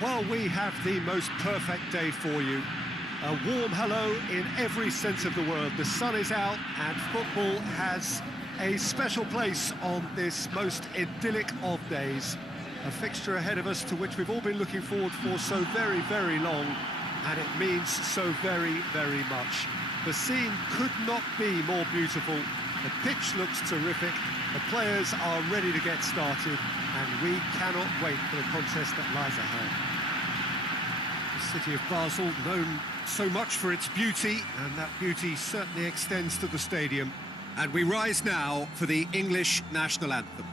Well, we have the most perfect day for you. A warm hello in every sense of the word. The sun is out and football has a special place on this most idyllic of days. A fixture ahead of us to which we've all been looking forward for so very, very long, and it means so very, very much. The scene could not be more beautiful. The pitch looks terrific. The players are ready to get started, and we cannot wait for the contest that lies ahead. The city of Basel, known so much for its beauty, and that beauty certainly extends to the stadium. And we rise now for the English national anthem.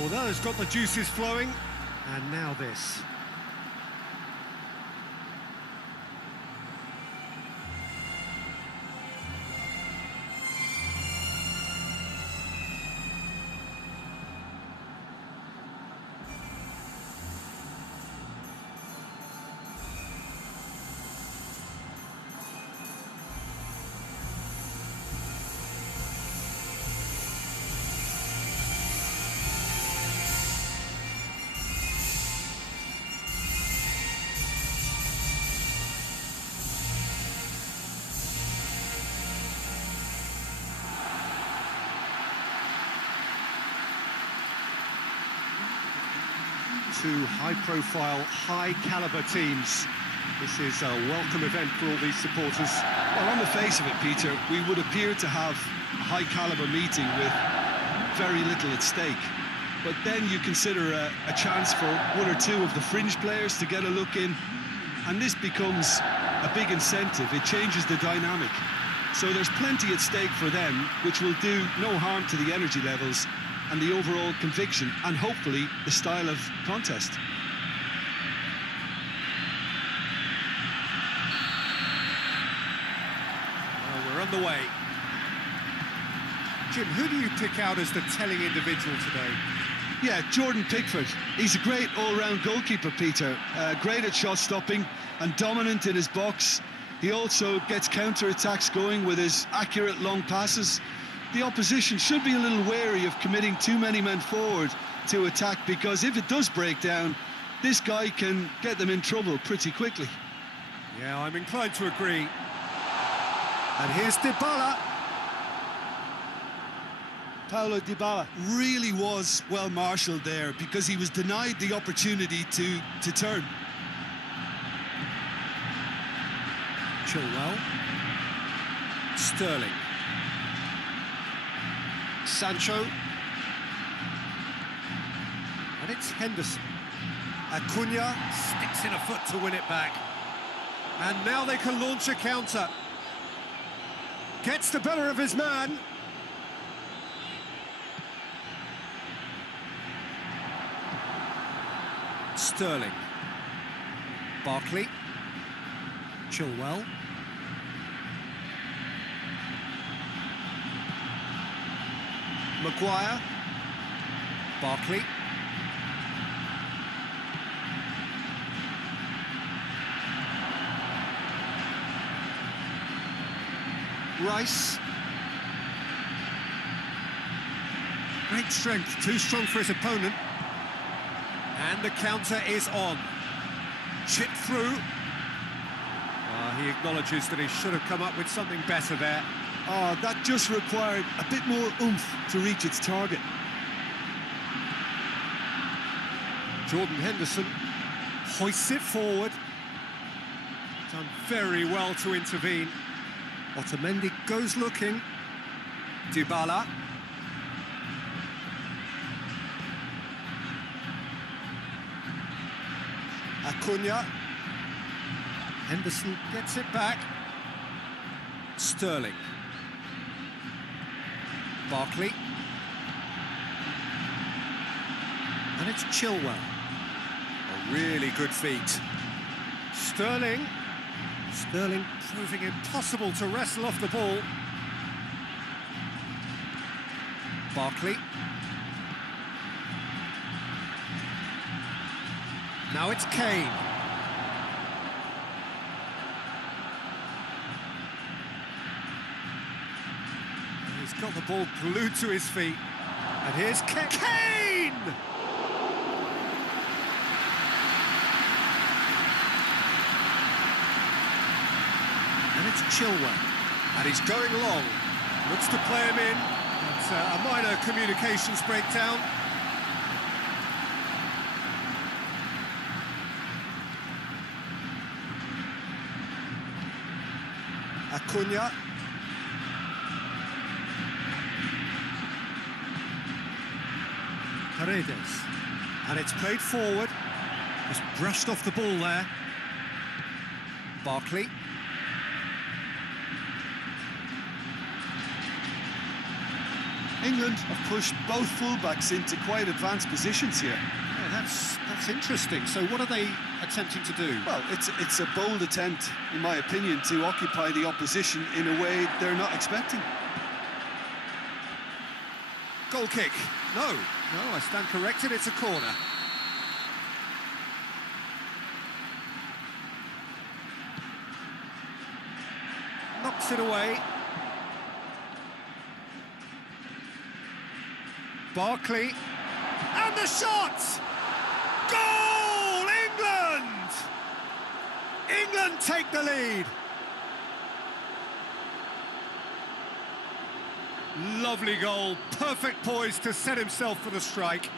Well, that has got the juices flowing, and now this. Two high-profile, high-caliber teams. This is a welcome event for all these supporters. Well, on the face of it, Peter, we would appear to have a high-caliber meeting with very little at stake. But then you consider a chance for one or two of the fringe players to get a look in, and this becomes a big incentive. It changes the dynamic. So there's plenty at stake for them, which will do no harm to the energy levels and the overall conviction, and hopefully the style of contest. Well, we're on the way. Jim, who do you pick out as the telling individual today? Yeah, Jordan Pickford. He's a great all-round goalkeeper, Peter. Great at shot stopping and dominant in his box. He also gets counter-attacks going with his accurate long passes. The opposition should be a little wary of committing too many men forward to attack, because if it does break down, this guy can get them in trouble pretty quickly. Yeah, I'm inclined to agree. And here's Dybala. Paulo Dybala really was well marshalled there, because he was denied the opportunity to turn. Chilwell. Sterling. Sancho. And it's Henderson. Acuna sticks in a foot to win it back. And now they can launch a counter. Gets the better of his man. Sterling. Barkley. Chilwell. Maguire. Barkley. Rice. Great strength, too strong for his opponent. And the counter is on. Chipped through. He acknowledges that he should have come up with something better there. Oh, that just required a bit more oomph to reach its target. Jordan Henderson hoists it forward. Done very well to intervene. Otamendi goes looking. Dybala. Acuna. Henderson gets it back. Sterling. Barkley. And it's Chilwell. A really good feat. Sterling Sterling proving impossible to wrestle off the ball. Barkley. Now it's Kane. He's got the ball glued to his feet. And here's Kane! And it's Chilwell. And he's going long. Looks to play him in. It's a minor communications breakdown. Acuna. Paredes. And it's played forward. Just brushed off the ball there. Barkley. England have pushed both fullbacks into quite advanced positions here. Yeah, that's interesting. So what are they attempting to do? Well, it's a bold attempt, in my opinion, to occupy the opposition in a way they're not expecting. Goal kick. No, I stand corrected, it's a corner. Knocks it away. Barkley. And the shot! Goal! England! England take the lead. Lovely goal, perfect poise to set himself for the strike.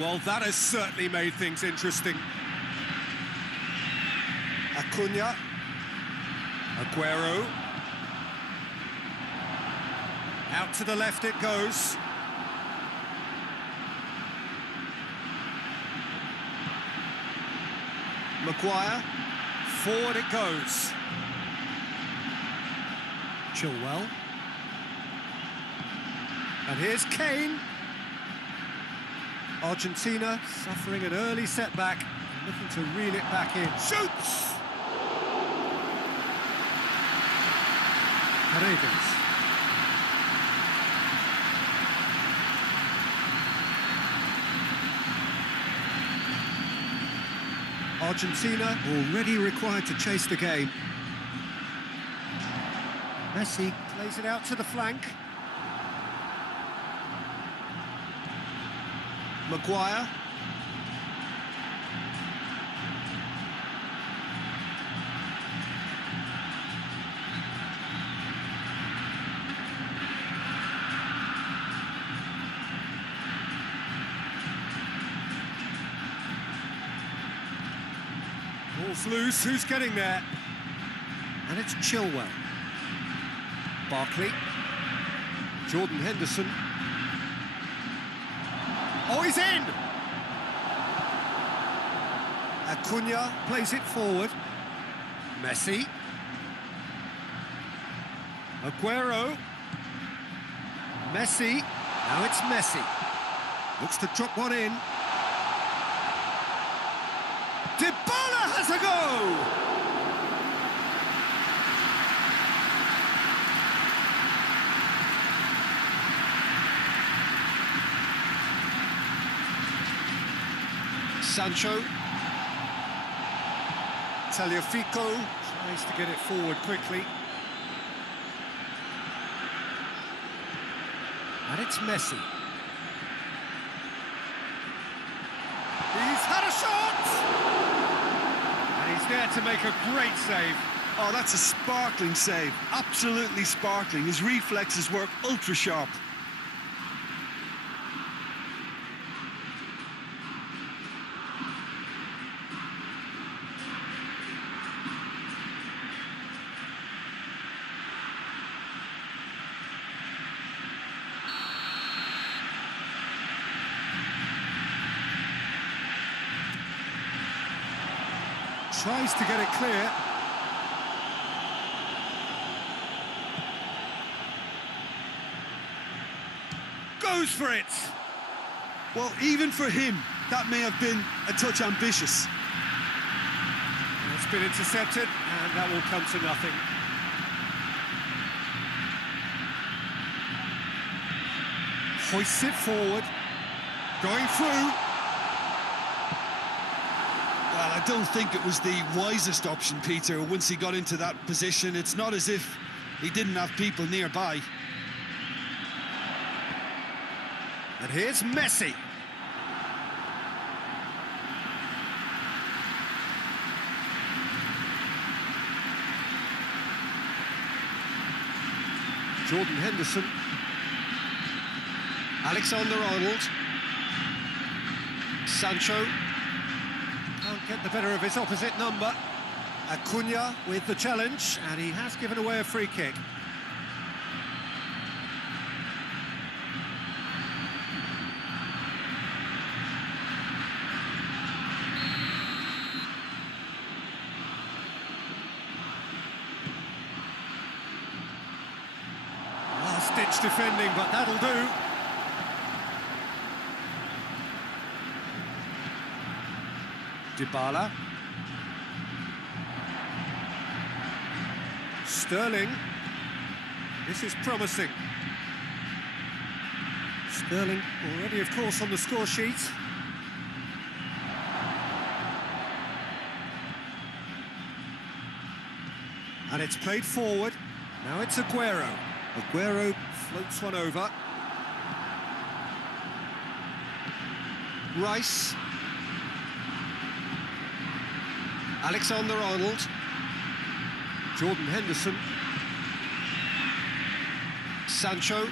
Well, that has certainly made things interesting. Acuna. Aguero. Out to the left it goes. Maguire. Forward it goes. Chilwell. And here's Kane. Argentina suffering an early setback and looking to reel it back in. Shoots! Paredes. Argentina already required to chase the game. Messi plays it out to the flank. Maguire. Ball's loose, who's getting there? And it's Chilwell. Barkley. Jordan Henderson. Oh, he's in! Acuna plays it forward. Messi. Aguero. Messi. Now it's Messi. Looks to drop one in. Dybala has a go! Sancho. Tagliafico tries to get it forward quickly. And it's Messi. He's had a shot! And he's there to make a great save. Oh, that's a sparkling save. Absolutely sparkling. His reflexes work ultra sharp. tries to get it clear. Goes for it. Well, even for him, that may have been a touch ambitious. It's been intercepted, and that will come to nothing. Hoists it forward. Going through. Well, I don't think it was the wisest option, Peter, once he got into that position. It's not as if he didn't have people nearby. And here's Messi. Jordan Henderson. Alexander-Arnold. Sancho. Can't get the better of his opposite number. Acuna with the challenge, and he has given away a free kick. Last-ditch defending, but that'll do. Dybala. Sterling. This is promising. Sterling already, of course, on the score sheet. And it's played forward. Now it's Aguero. Aguero floats one over. Rice. Alexander-Arnold. Jordan Henderson. Sancho.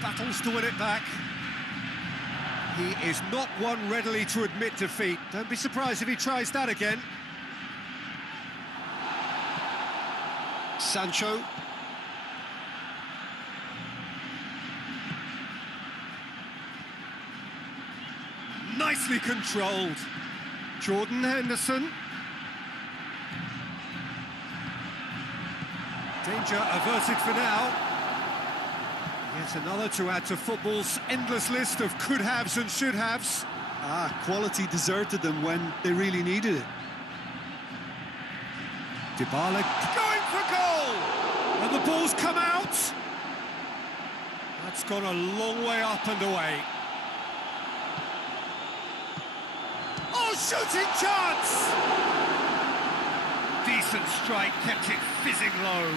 Battles to win it back. He is not one readily to admit defeat. Don't be surprised if he tries that again. Sancho. Nicely controlled. Jordan Henderson. Danger averted for now. Yet another to add to football's endless list of could-haves and should-haves. Quality deserted them when they really needed it. Dybala going for goal! And the ball's come out. That's gone a long way up and away. Oh, shooting chance! Decent strike, kept it fizzing low.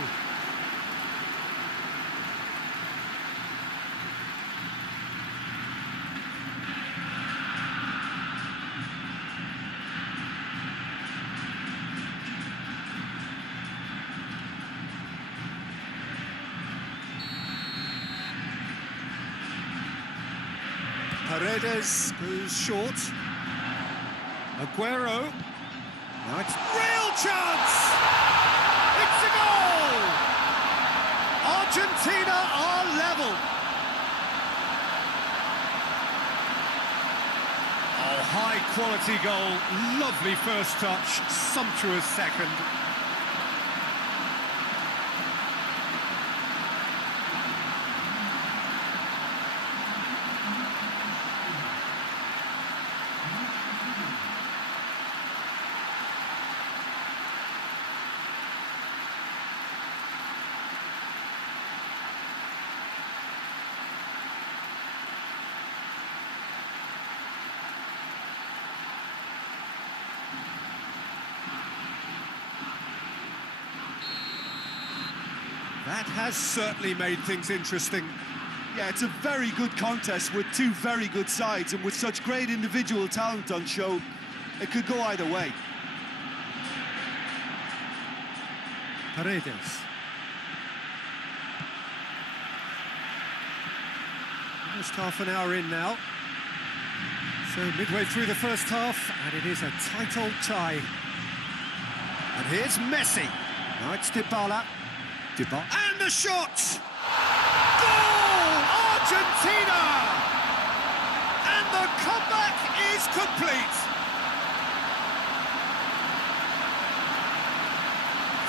Paredes goes short. Aguero. Now it's real chance! It's a goal! Argentina are level. Oh, high quality goal. Lovely first touch, sumptuous second. That has certainly made things interesting. Yeah, it's a very good contest with two very good sides, and with such great individual talent on show, it could go either way. Paredes. Almost half an hour in now. So midway through the first half, and it is a tight old tie. And here's Messi. Now it's Dybala. And the shot! Goal! Argentina! And the comeback is complete.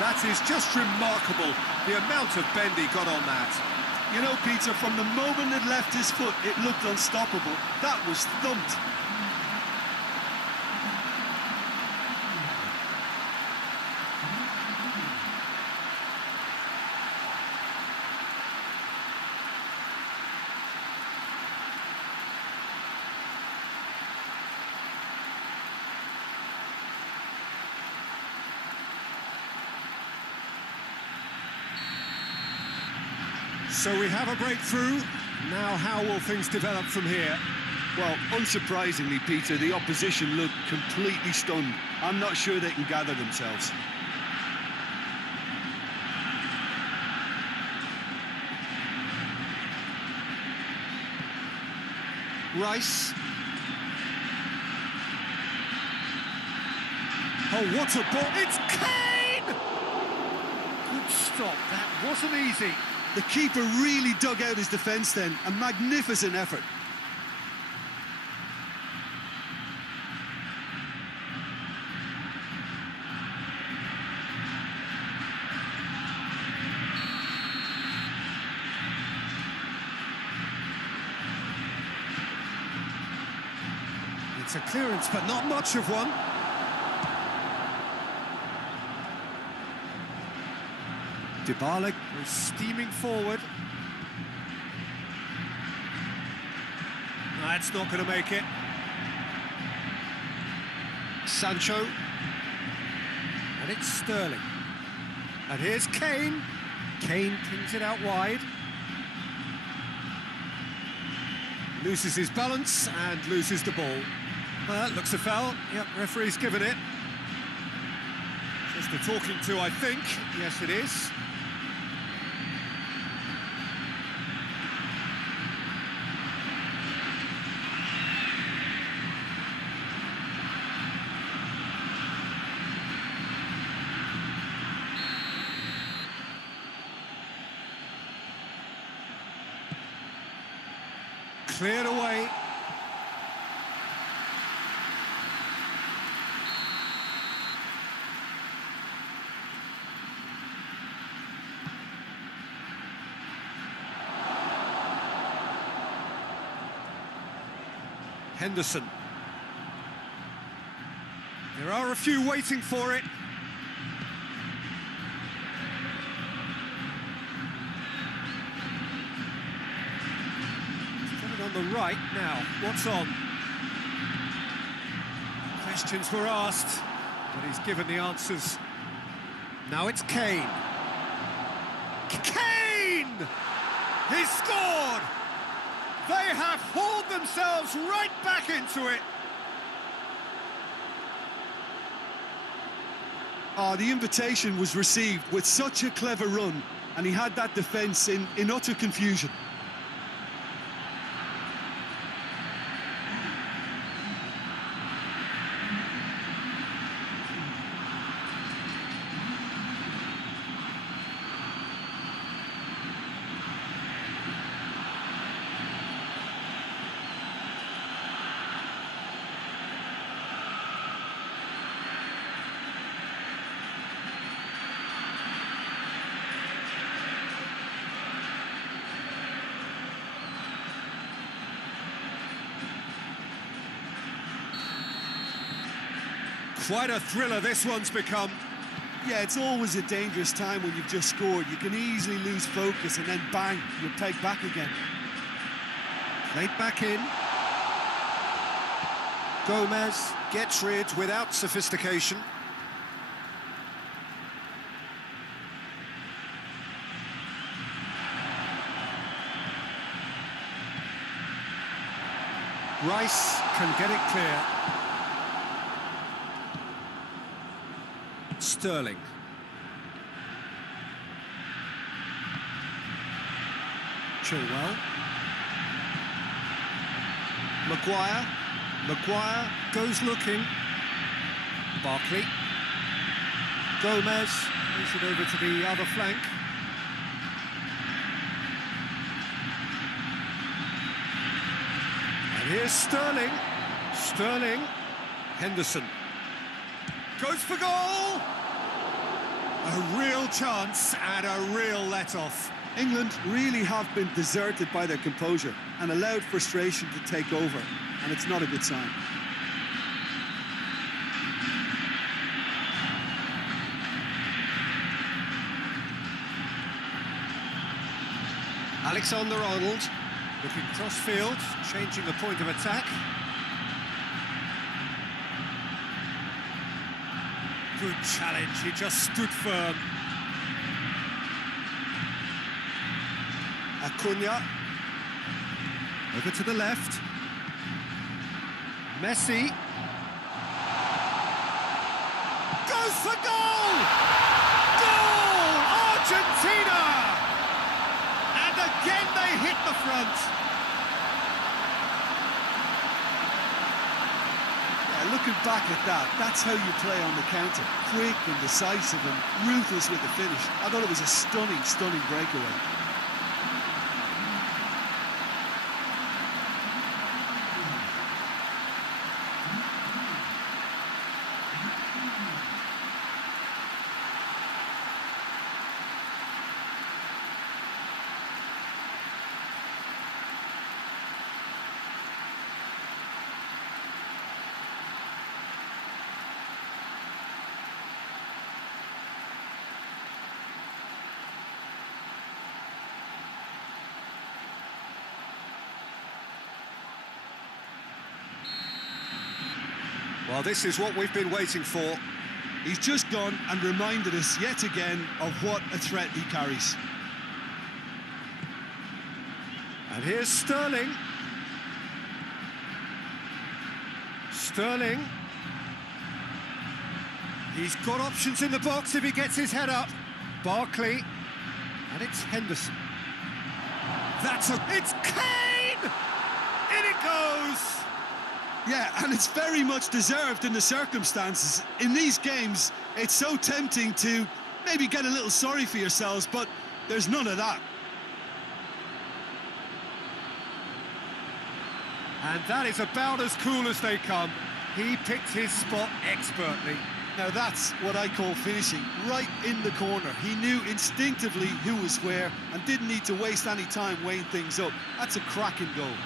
That is just remarkable, the amount of bend he got on that. You know, Peter, from the moment it left his foot, it looked unstoppable. That was thumped. So we have a breakthrough. Now how will things develop from here? Well, unsurprisingly, Peter, the opposition looked completely stunned. I'm not sure they can gather themselves. Rice. Oh, what a ball! It's Kane! Good stop, that wasn't easy. The keeper really dug out his defence then. A magnificent effort. It's a clearance, but not much of one. Dybala was steaming forward. That's not going to make it. Sancho. And it's Sterling. And here's Kane. Kane pings it out wide. Loses his balance and loses the ball. Well, that looks a foul. Yep, referee's given it. Just a talking to, I think. Yes, it is. Cleared away. Henderson. There are a few waiting for it. On the right now, what's on? Questions were asked, but he's given the answers. Now it's Kane. Kane! He scored! They have hauled themselves right back into it. Oh, the invitation was received with such a clever run, and he had that defence in utter confusion. Quite a thriller this one's become. Yeah, it's always a dangerous time when you've just scored. You can easily lose focus and then bang, you're pegged back again. Played back in. Gomez gets rid without sophistication. Rice can get it clear. Sterling. Chilwell. Maguire goes looking. Barkley. Gomez moves it over to the other flank. And here's Sterling. Sterling. Henderson. Goes for goal! A real chance and a real let-off. England really have been deserted by their composure and allowed frustration to take over, and it's not a good sign. Alexander-Arnold looking cross-field, changing the point of attack. Good challenge, he just stood firm. Acuna, over to the left. Messi. Goes for goal! Goal! Argentina! And again they hit the front. Yeah, looking back at that, that's how you play on the counter. Quick and decisive and ruthless with the finish. I thought it was a stunning, stunning breakaway. Well, this is what we've been waiting for. He's just gone and reminded us yet again of what a threat he carries. And here's Sterling. Sterling. He's got options in the box if he gets his head up. Barkley. And it's Henderson. It's Kane! In it goes! Yeah, and it's very much deserved in the circumstances. In these games, it's so tempting to maybe get a little sorry for yourselves, but there's none of that. And that is about as cool as they come. He picked his spot expertly. Now that's what I call finishing, right in the corner. He knew instinctively who was where and didn't need to waste any time weighing things up. That's a cracking goal.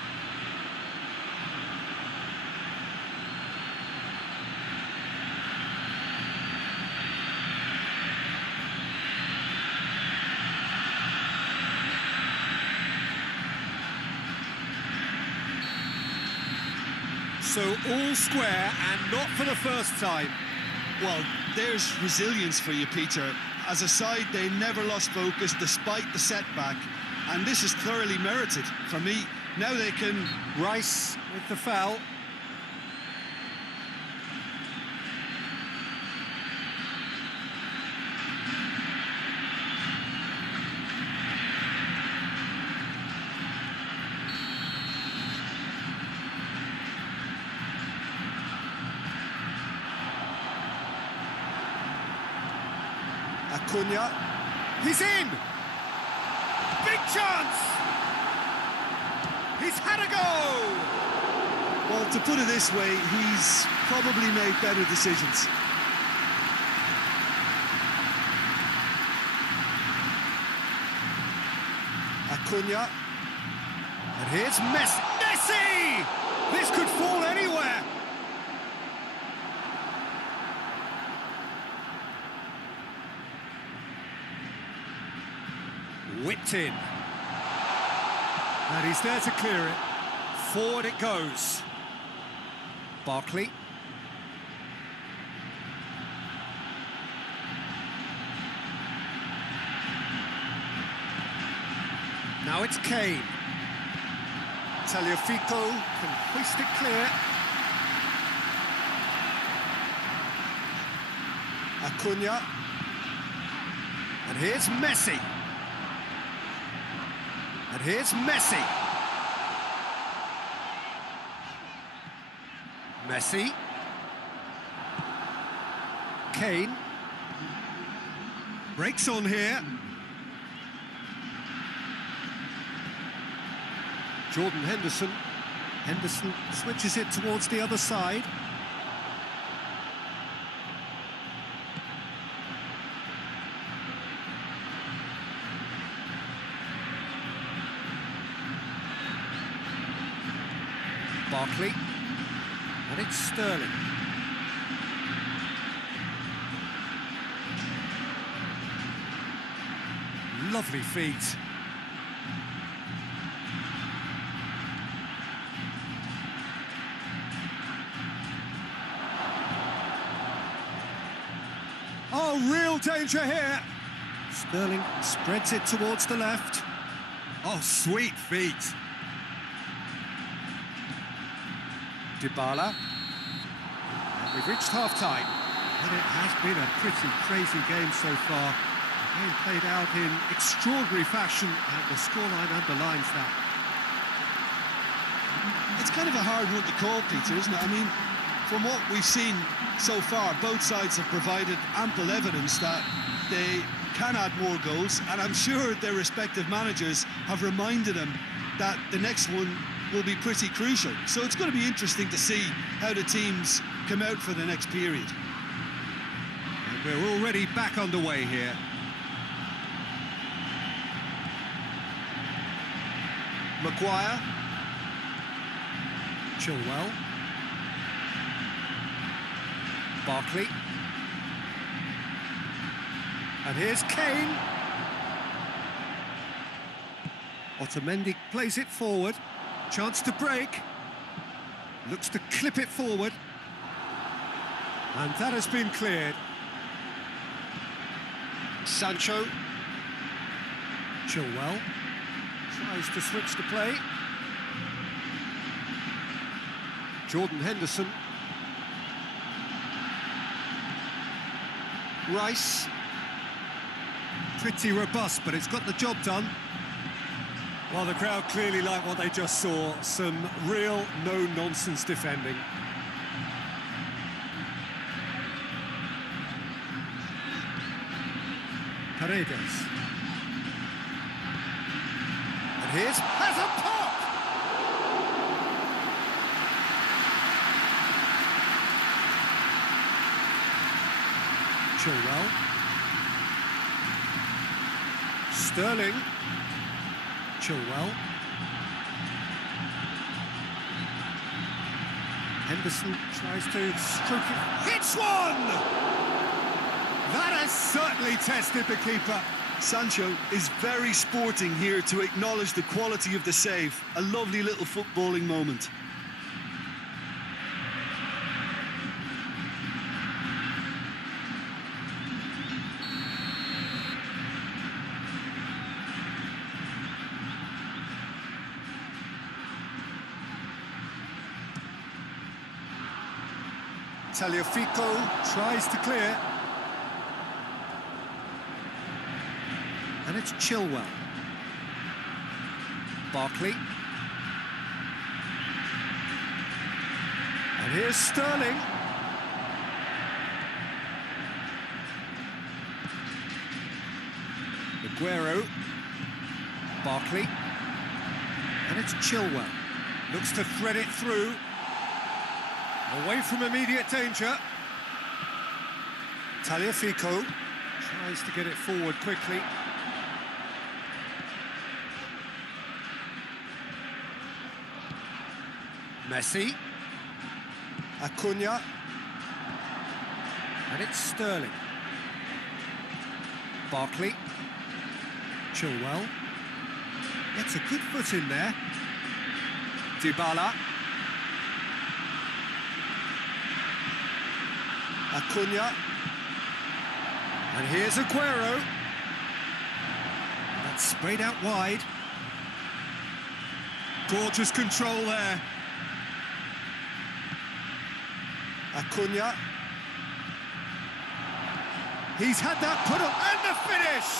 So all square and not for the first time. Well, there's resilience for you, Peter. As a side, they never lost focus despite the setback, and this is thoroughly merited. For me, now they can... Rice with the foul. Acuna, he's in! Big chance! He's had a go! Well, to put it this way, he's probably made better decisions. Acuna, and here's Messi! Messi! This could fall anywhere! Whipped in. And he's there to clear it. Forward it goes. Barkley. Now it's Kane. Tagliafico can hoist it clear. Acuna. And here's Messi. And here's Messi. Messi. Kane. Breaks on here. Jordan Henderson. Henderson switches it towards the other side. Barkley. And it's Sterling. Lovely feet. Oh, real danger here. Sterling spreads it towards the left. Oh, sweet feet. Dybala. And we've reached half-time. And it has been a pretty crazy game so far. The game played out in extraordinary fashion, and the scoreline underlines that. It's kind of a hard one to call, Peter, isn't it? I mean, from what we've seen so far, both sides have provided ample evidence that they can add more goals, and I'm sure their respective managers have reminded them that the next one will be pretty crucial. So it's going to be interesting to see how the teams come out for the next period. And we're already back underway here. Maguire. Chilwell. Barkley. And here's Kane. Otamendi plays it forward. Chance to break. Looks to clip it forward. And that has been cleared. Sancho. Chilwell. Tries to switch the play. Jordan Henderson. Rice. Pretty robust, but it's got the job done. Well, the crowd clearly like what they just saw. Some real no-nonsense defending. Paredes. And here's... has a pop! Chilwell. Sterling. Chilwell. Henderson tries to stroke it. Hits one! That has certainly tested the keeper. Sancho is very sporting here to acknowledge the quality of the save. A lovely little footballing moment. Tagliafico tries to clear. And it's Chilwell. Barkley. And here's Sterling. Aguero. Barkley. And it's Chilwell. Looks to thread it through. Away from immediate danger. Tagliafico tries to get it forward quickly. Messi. Acuna. And it's Sterling. Barkley. Chilwell. Gets a good foot in there. Dybala. Acuna. And here's Aguero. That's sprayed out wide. Gorgeous control there. Acuna. He's had that put up, and the finish!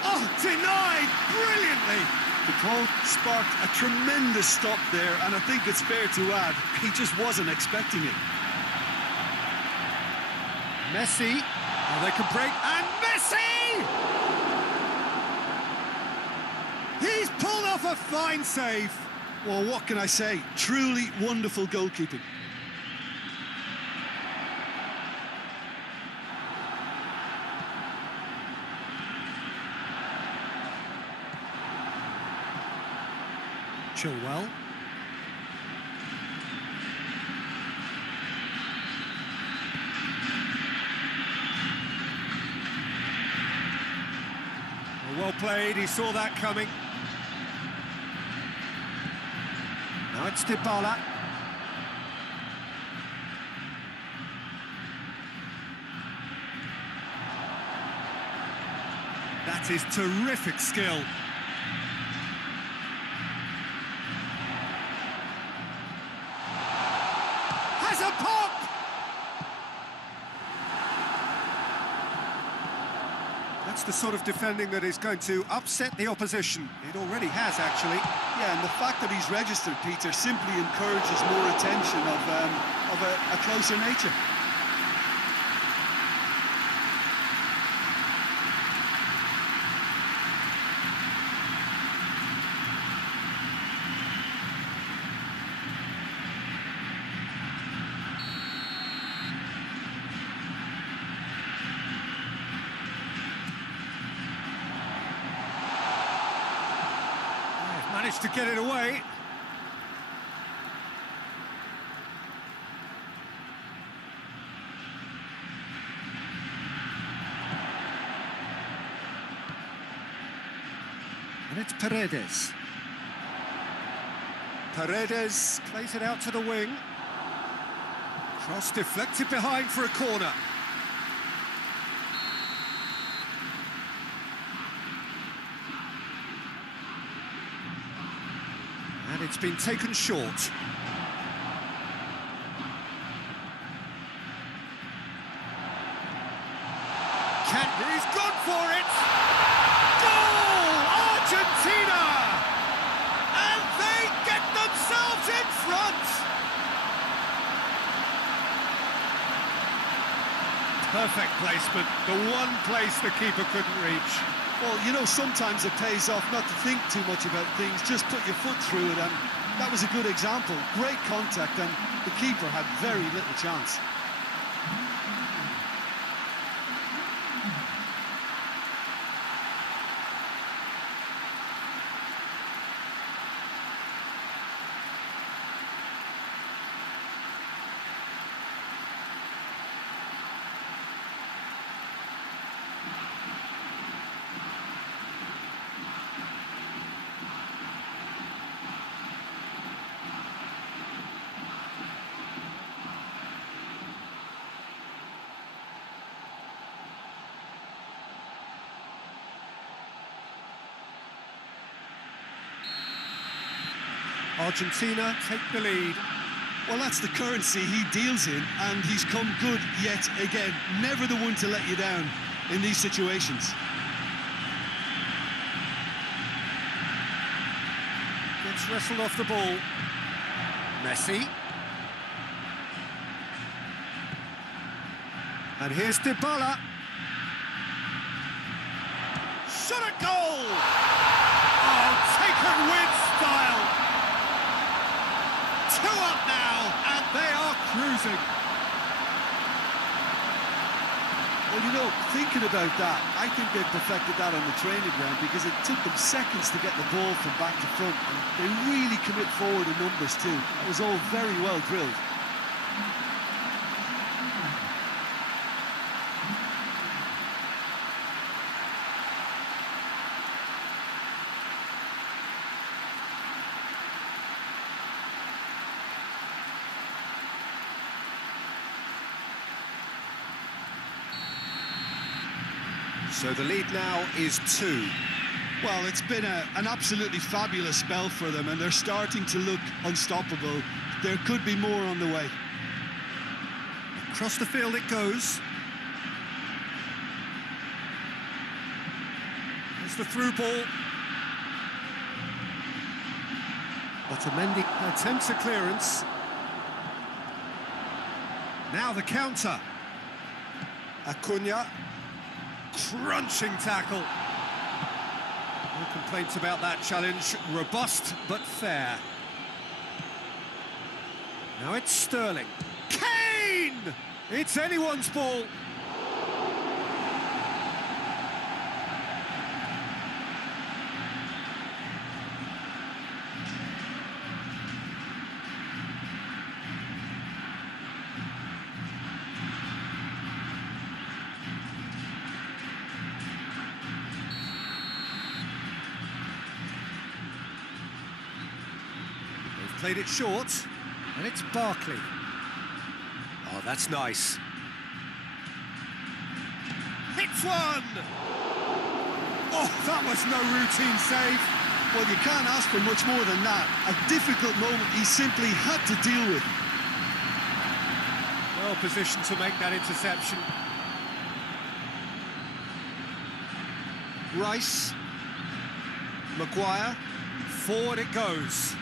Oh, denied brilliantly! The goal sparked a tremendous stop there, and I think it's fair to add, he just wasn't expecting it. Messi, oh, they can break, and Messi! He's pulled off a fine save. Well, what can I say? Truly wonderful goalkeeping. Chilwell. played, he saw that coming. Now it's Dybala. That is terrific skill. Has a pop! That's the sort of defending that is going to upset the opposition. It already has, actually. Yeah, and the fact that he's registered, Peter, simply encourages more attention of a closer nature. Managed to get it away. And it's Paredes. Paredes plays it out to the wing. Cross deflected behind for a corner. And it's been taken short. He's gone for it! Goal! Argentina! And they get themselves in front! Perfect placement, the one place the keeper couldn't reach. Well, you know, sometimes it pays off not to think too much about things, just put your foot through it, and that was a good example. Great contact, and the keeper had very little chance. Argentina take the lead. Well, that's the currency he deals in, and he's come good yet again. Never the one to let you down in these situations. Gets wrestled off the ball. Messi. And here's Dybala. Shot a goal! Oh, taken with style! 2 up now, and they are cruising. Well, you know, thinking about that, I think they've perfected that on the training ground because it took them seconds to get the ball from back to front, and they really commit forward in numbers too. It was all very well drilled. So the lead now is 2. Well, it's been an absolutely fabulous spell for them, and they're starting to look unstoppable. There could be more on the way. Across the field it goes. There's the through ball. Otamendi attempts a clearance. Now the counter. Acuna. Crunching tackle. No complaints about that challenge. Robust but fair. Now it's Sterling. Kane! It's anyone's ball. Played it short, and it's Barkley. Oh, that's nice. Hits one! Oh, that was no routine save. Well, you can't ask for much more than that. A difficult moment he simply had to deal with. Well positioned to make that interception. Rice. Maguire. Forward it goes.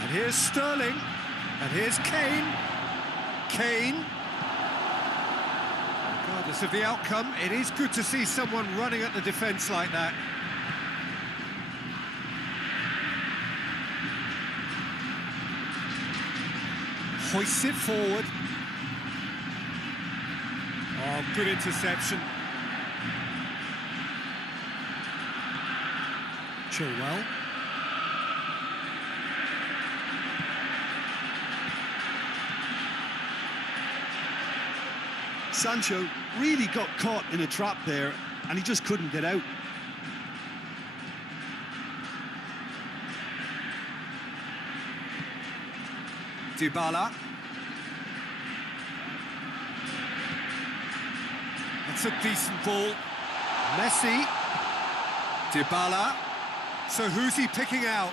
And here's Sterling. And here's Kane. Kane. Regardless of the outcome, it is good to see someone running at the defence like that. Hoists it forward. Oh, good interception. Chilwell. Sancho really got caught in a trap there, and he just couldn't get out. Dybala. That's a decent ball. Messi. Dybala. So who's he picking out?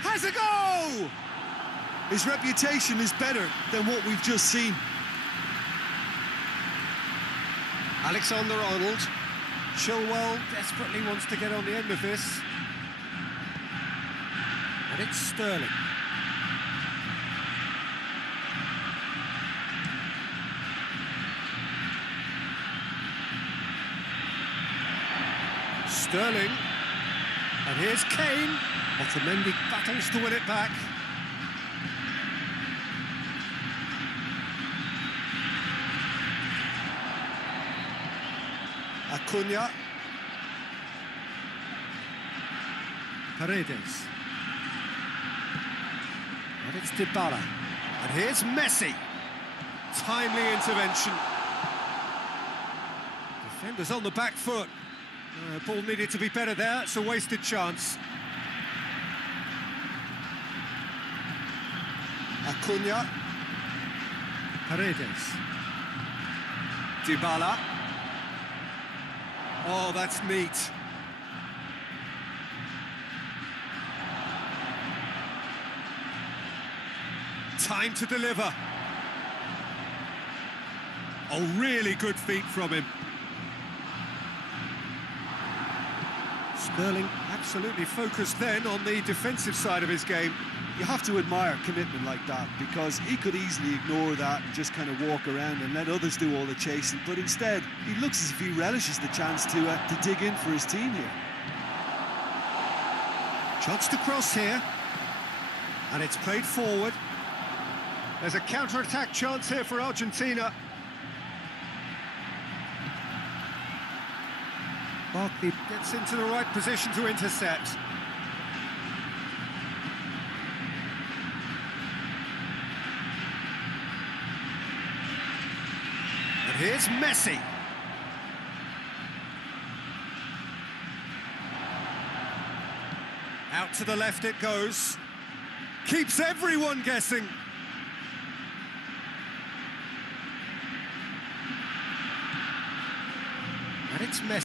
Has a go! His reputation is better than what we've just seen. Alexander-Arnold. Chilwell desperately wants to get on the end of this. And it's Sterling. Sterling. And here's Kane. Otamendi battles to win it back. Acuna. Paredes. And it's Dybala. And here's Messi. Timely intervention. Defenders on the back foot. Ball needed to be better there. It's a wasted chance. Acuna. Paredes. Dybala. Oh, that's neat. Time to deliver. Oh, really good feet from him. Sterling absolutely focused then on the defensive side of his game. You have to admire commitment like that, because he could easily ignore that and just kind of walk around and let others do all the chasing, but instead he looks as if he relishes the chance to dig in for his team here. Chance to cross here, and it's played forward. There's a counter-attack chance here for Argentina. Barkley gets into the right position to intercept. And here's Messi. Out to the left it goes. Keeps everyone guessing. And it's Messi.